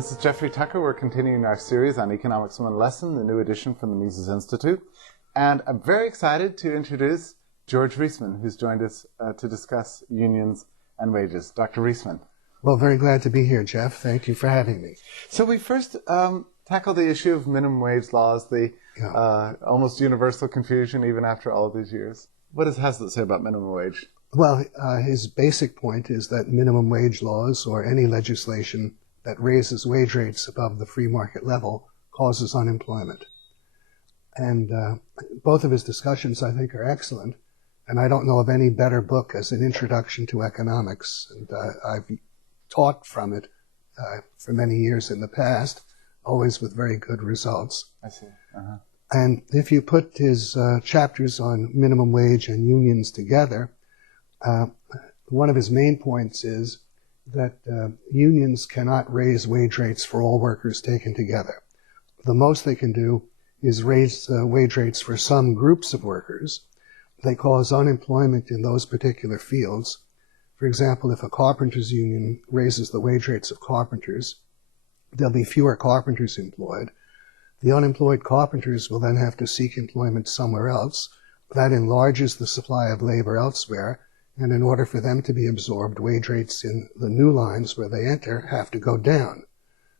This is Jeffrey Tucker. We're continuing our series on Economics One Lesson, the new edition from the Mises Institute. And I'm very excited to introduce George Reisman, who's joined us to discuss unions and wages. Dr. Reisman. Well, very glad to be here, Jeff. Thank you for having me. So we first tackled the issue of minimum wage laws, the almost universal confusion even after all of these years. What does Hazlitt say about minimum wage? Well, his basic point is that minimum wage laws or any legislation that raises wage rates above the free market level causes unemployment. And both of his discussions, I think, are excellent. And I don't know of any better book as an introduction to economics. And I've taught from it for many years in the past, always with very good results. I see. Uh-huh. And if you put his chapters on minimum wage and unions together, one of his main points is that unions cannot raise wage rates for all workers taken together. The most they can do is raise wage rates for some groups of workers. They cause unemployment in those particular fields. For example, if a carpenters union raises the wage rates of carpenters, there'll be fewer carpenters employed. The unemployed carpenters will then have to seek employment somewhere else. That enlarges the supply of labor elsewhere, and in order for them to be absorbed, wage rates in the new lines where they enter have to go down.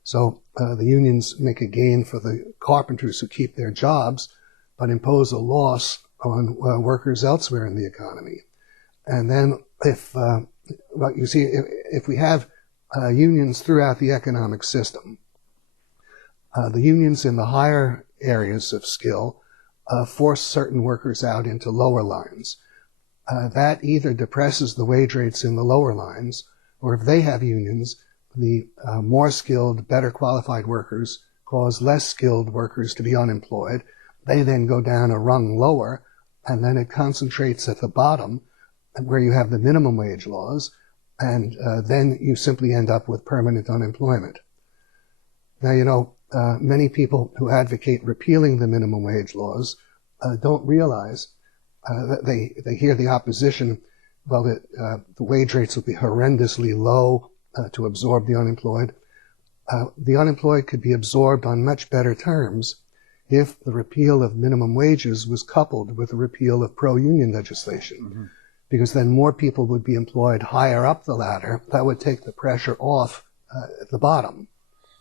So the unions make a gain for the carpenters who keep their jobs, but impose a loss on workers elsewhere in the economy. And then if we have unions throughout the economic system, the unions in the higher areas of skill force certain workers out into lower lines. That either depresses the wage rates in the lower lines, or if they have unions, the more skilled, better qualified workers cause less skilled workers to be unemployed. They then go down a rung lower, and then it concentrates at the bottom where you have the minimum wage laws, and then you simply end up with permanent unemployment. Now, many people who advocate repealing the minimum wage laws don't realize that they hear the opposition, well, the wage rates will be horrendously low to absorb the unemployed. The unemployed could be absorbed on much better terms if the repeal of minimum wages was coupled with the repeal of pro-union legislation, mm-hmm. because then more people would be employed higher up the ladder. That would take the pressure off at the bottom.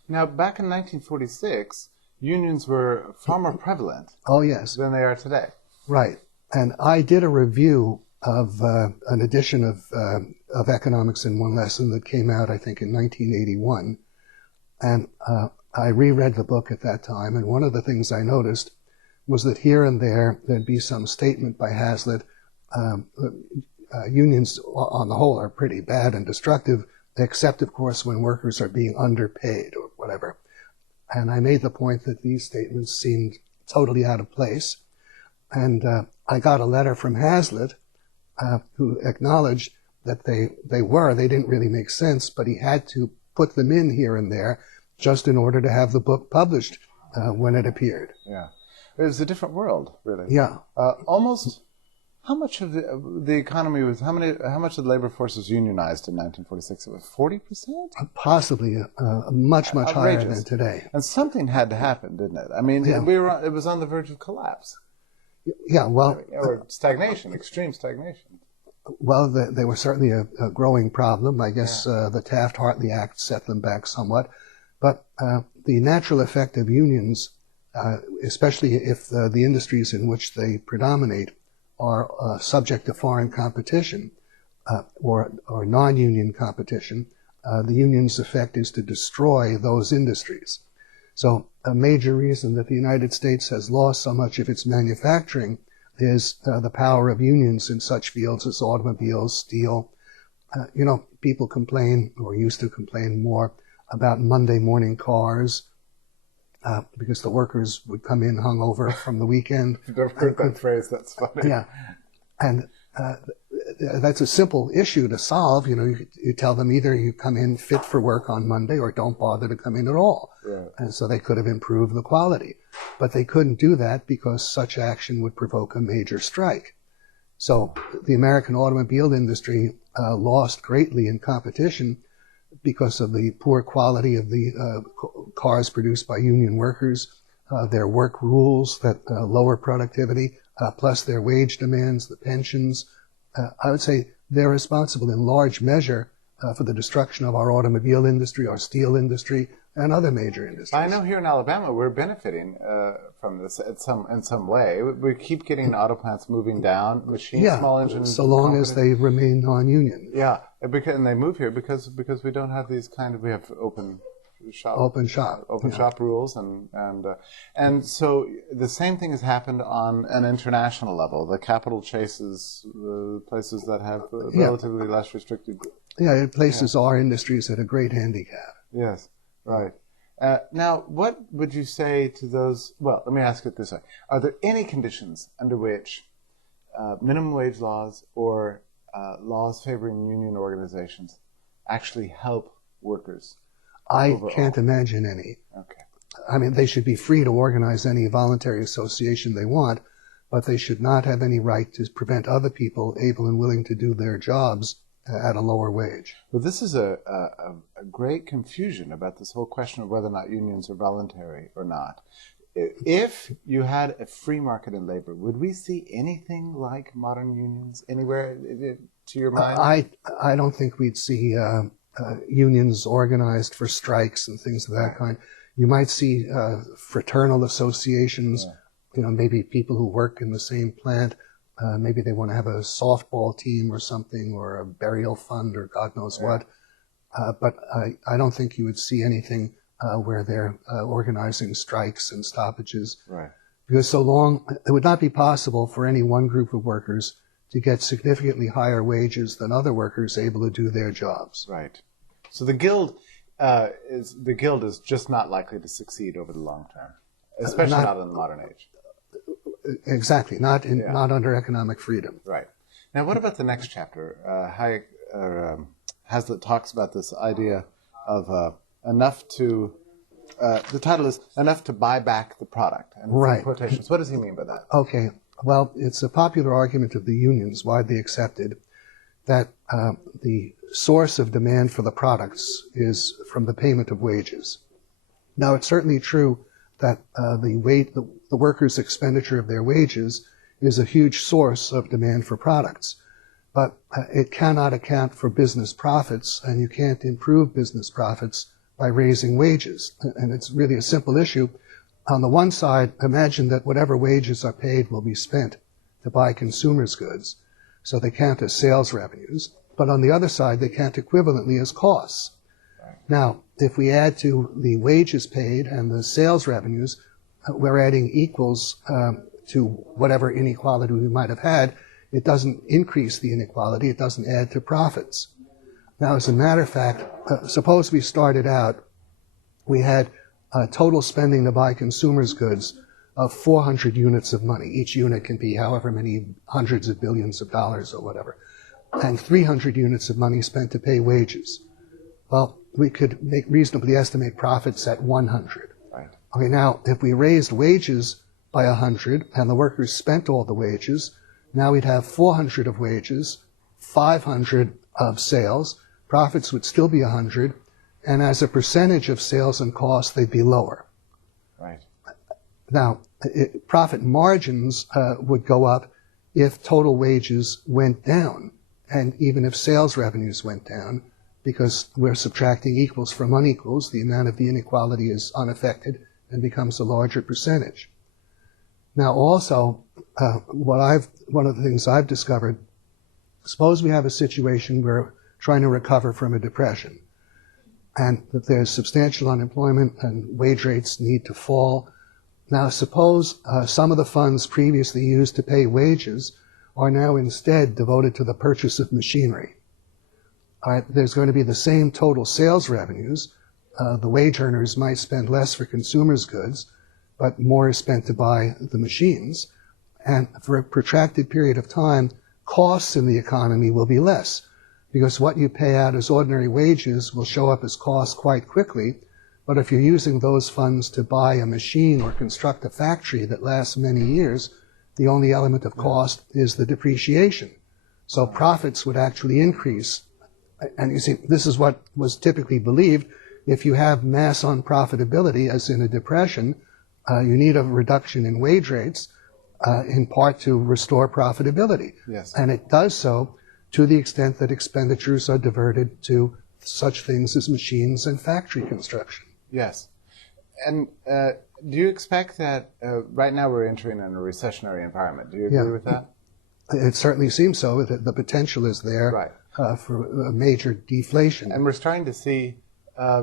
Now, back in 1946, unions were far more prevalent than they are today. Right. And I did a review of an edition of Economics in One Lesson that came out, I think, in 1981. And I reread the book at that time, and one of the things I noticed was that here and there'd be some statement by Hazlitt, unions on the whole are pretty bad and destructive, except, of course, when workers are being underpaid or whatever. And I made the point that these statements seemed totally out of place. And I got a letter from Hazlitt who acknowledged that they didn't really make sense, but he had to put them in here and there just in order to have the book published when it appeared. Yeah. It was a different world, really. Yeah. Almost, how much of the economy was, how much of the labor force was unionized in 1946? It was 40%? Possibly much higher than today. And something had to happen, didn't it? I mean, it was on the verge of collapse. Yeah, well... Or stagnation, extreme stagnation. Well, they were certainly a growing problem. I guess the Taft-Hartley Act set them back somewhat. But the natural effect of unions, especially if the industries in which they predominate are subject to foreign competition or non-union competition, the union's effect is to destroy those industries. So a major reason that the United States has lost so much of its manufacturing is the power of unions in such fields as automobiles, steel. People complain, or used to complain more, about Monday morning cars because the workers would come in hungover from the weekend. I've heard that phrase. That's funny. Yeah. And that's a simple issue to solve. You tell them either you come in fit for work on Monday or don't bother to come in at all. Right. And so they could have improved the quality. But they couldn't do that because such action would provoke a major strike. So the American automobile industry lost greatly in competition because of the poor quality of the cars produced by union workers, their work rules that lower productivity, plus their wage demands, the pensions. I would say they're responsible in large measure for the destruction of our automobile industry, our steel industry, and other major industries. I know here in Alabama we're benefiting from this in some way. We keep getting auto plants moving down, small engines. So long as they remain non-union. Yeah, and they move here because we don't have these we have open shop rules, and so the same thing has happened on an international level. The capital chases places that have relatively less restricted. Yeah, it places our industries at a great handicap. Yes, right. Now, what would you say to those? Well, let me ask it this way: are there any conditions under which minimum wage laws or laws favoring union organizations actually help workers? I overall? Can't imagine any. Okay. I mean, they should be free to organize any voluntary association they want, but they should not have any right to prevent other people able and willing to do their jobs at a lower wage. Well, this is a great confusion about this whole question of whether or not unions are voluntary or not. If you had a free market in labor, would we see anything like modern unions anywhere, to your mind? I don't think we'd see unions organized for strikes and things of that kind. You might see fraternal associations, maybe people who work in the same plant. Maybe they want to have a softball team or something, or a burial fund, or God knows what. But I don't think you would see anything where they're organizing strikes and stoppages. Right. Because it would not be possible for any one group of workers to get significantly higher wages than other workers able to do their jobs. Right. So the guild is just not likely to succeed over the long term, especially not in the modern age. Exactly, not under economic freedom. Right. Now, what about the next chapter? Hazlitt talks about this idea of enough to. The title is "Enough to Buy Back the Product." And right. Quotations. What does he mean by that? Okay. Well, it's a popular argument of the unions, widely accepted, that the source of demand for the products is from the payment of wages. Now, it's certainly true that the workers' expenditure of their wages is a huge source of demand for products, but it cannot account for business profits, and you can't improve business profits by raising wages. And it's really a simple issue. On the one side, imagine that whatever wages are paid will be spent to buy consumers' goods, so they count as sales revenues. But on the other side, they count equivalently as costs. Now, if we add to the wages paid and the sales revenues, we're adding equals to whatever inequality we might have had. It doesn't increase the inequality. It doesn't add to profits. Now, as a matter of fact, suppose we started out, we had total spending to buy consumers' goods of 400 units of money. Each unit can be however many hundreds of billions of dollars or whatever. And 300 units of money spent to pay wages. Well, we could reasonably estimate profits at 100. Right. Okay, now, if we raised wages by 100 and the workers spent all the wages, now we'd have 400 of wages, 500 of sales. Profits would still be 100, and as a percentage of sales and costs, they'd be lower. Right. Now, profit margins would go up if total wages went down, and even if sales revenues went down, because we're subtracting equals from unequals, the amount of the inequality is unaffected and becomes a larger percentage. Now, also, one of the things I've discovered, suppose we have a situation where we're trying to recover from a depression, and that there's substantial unemployment and wage rates need to fall. Now, suppose some of the funds previously used to pay wages are now instead devoted to the purchase of machinery. All right, there's going to be the same total sales revenues. The wage earners might spend less for consumers' goods, but more is spent to buy the machines. And for a protracted period of time, costs in the economy will be less, because what you pay out as ordinary wages will show up as costs quite quickly. But if you're using those funds to buy a machine or construct a factory that lasts many years, the only element of cost is the depreciation. So profits would actually increase And you see, this is what was typically believed. If you have mass unprofitability, as in a depression, you need a reduction in wage rates, in part to restore profitability. Yes. And it does so to the extent that expenditures are diverted to such things as machines and factory construction. Yes. And do you expect that right now we're entering in a recessionary environment? Do you agree with that? It certainly seems so. The potential is there. Right. For a major deflation. And we're starting to see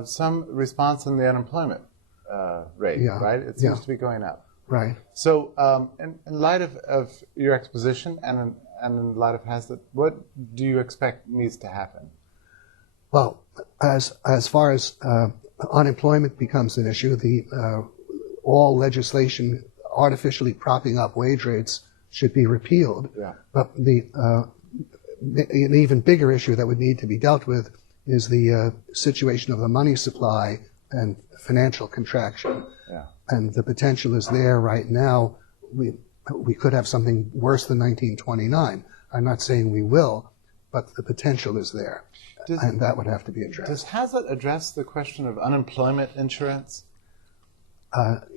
some response in the unemployment rate, right? It seems to be going up. Right. So in light of your exposition and in light of Hazlitt, what do you expect needs to happen? Well, as far as unemployment becomes an issue, all legislation artificially propping up wage rates should be repealed. Yeah. But an even bigger issue that would need to be dealt with is the situation of the money supply and financial contraction. Yeah. And the potential is there right now. We could have something worse than 1929. I'm not saying we will, but the potential is there, and that would have to be addressed. Does Hazlitt address the question of unemployment insurance?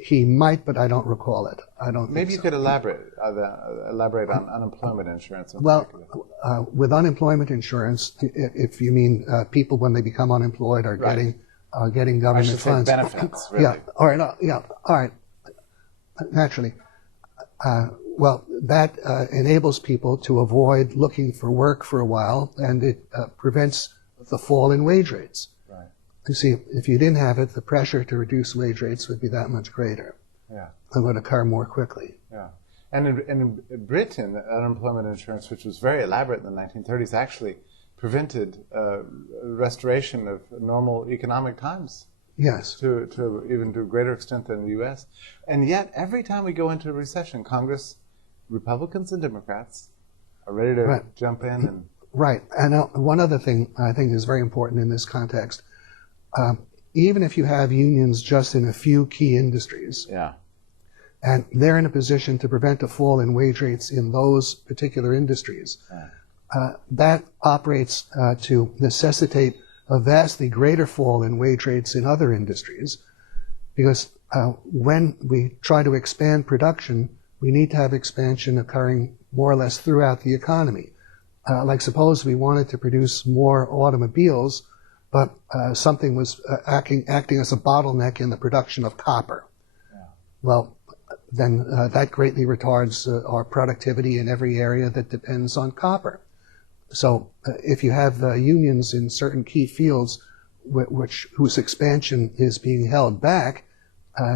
He might, but I don't recall it. I don't. Maybe think you so. could elaborate on unemployment insurance. With unemployment insurance, if you mean people when they become unemployed are getting government I should funds. say benefits. Really. Yeah. All right. All right. Naturally. Well, that enables people to avoid looking for work for a while, and it prevents the fall in wage rates. Right. You see, if you didn't have it, the pressure to reduce wage rates would be that much greater. Yeah. It would occur more quickly. Yeah. And in Britain, unemployment insurance, which was very elaborate in the 1930s, actually prevented restoration of normal economic times. Yes. To even to a greater extent than the U.S. And yet, every time we go into a recession, Congress, Republicans and Democrats, are ready to jump in and... Right. And one other thing I think is very important in this context, even if you have unions just in a few key industries, and they're in a position to prevent a fall in wage rates in those particular industries, that operates to necessitate a vastly greater fall in wage rates in other industries, because when we try to expand production, we need to have expansion occurring more or less throughout the economy. Like suppose we wanted to produce more automobiles, but something was acting as a bottleneck in the production of copper. Well, then that greatly retards our productivity in every area that depends on copper. So if you have unions in certain key fields whose expansion is being held back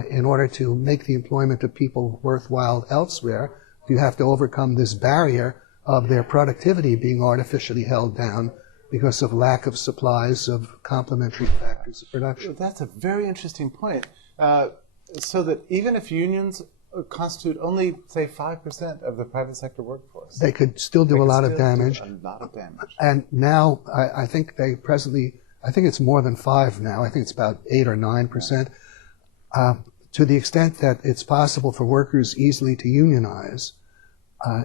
in order to make the employment of people worthwhile elsewhere, you have to overcome this barrier of their productivity being artificially held down because of lack of supplies of complementary factors of production. That's a very interesting point. So that even if unions constitute only, say, 5% of the private sector workforce, they could still do a lot of damage. And now I think they presently, I think it's more than 5 now. I think it's about 8 or 9%. To the extent that it's possible for workers easily to unionize,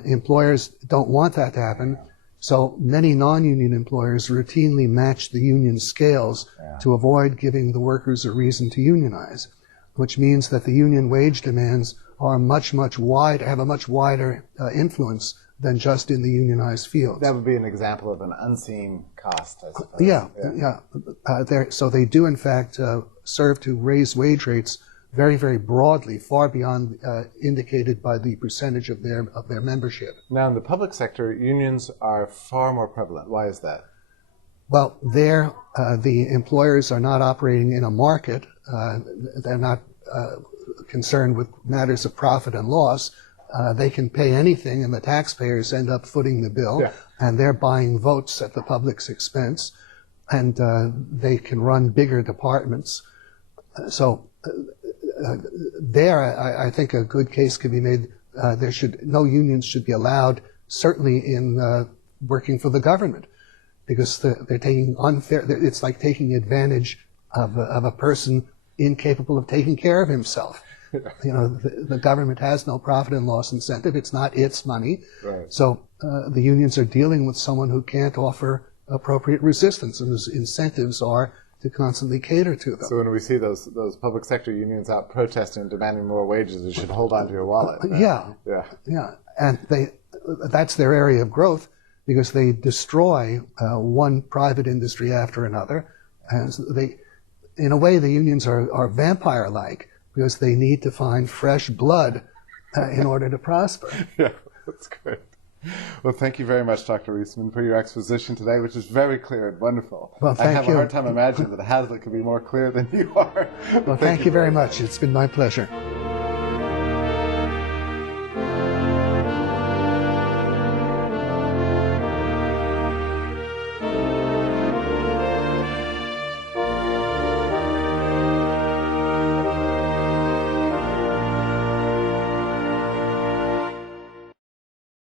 employers don't want that to happen. So many non-union employers routinely match the union scales to avoid giving the workers a reason to unionize, which means that the union wage demands are have a much wider influence than just in the unionized fields. That would be an example of an unseen cost, I suppose. So they do, in fact, serve to raise wage rates very, very broadly, far beyond indicated by the percentage of their membership. Now, in the public sector, unions are far more prevalent. Why is that? Well, there, the employers are not operating in a market. They're not concerned with matters of profit and loss. They can pay anything, and the taxpayers end up footing the bill, and they're buying votes at the public's expense, and they can run bigger departments. So I think a good case could be made. No unions should be allowed, certainly in working for the government, because they're taking it's like taking advantage of a person incapable of taking care of himself. You know, the government has no profit and loss incentive. It's not its money. Right. So the unions are dealing with someone who can't offer appropriate resistance, and those incentives are to constantly cater to them. So when we see those public sector unions out protesting and demanding more wages, you should hold on to your wallet. Right? Yeah. And that's their area of growth, because they destroy one private industry after another. And so in a way, the unions are vampire-like, because they need to find fresh blood in order to prosper. Yeah, that's great. Well, thank you very much, Dr. Reisman, for your exposition today, which is very clear and wonderful. Well, thank you. I have a hard time imagining that Hazlitt could be more clear than you are. Well, thank you very much. It's been my pleasure.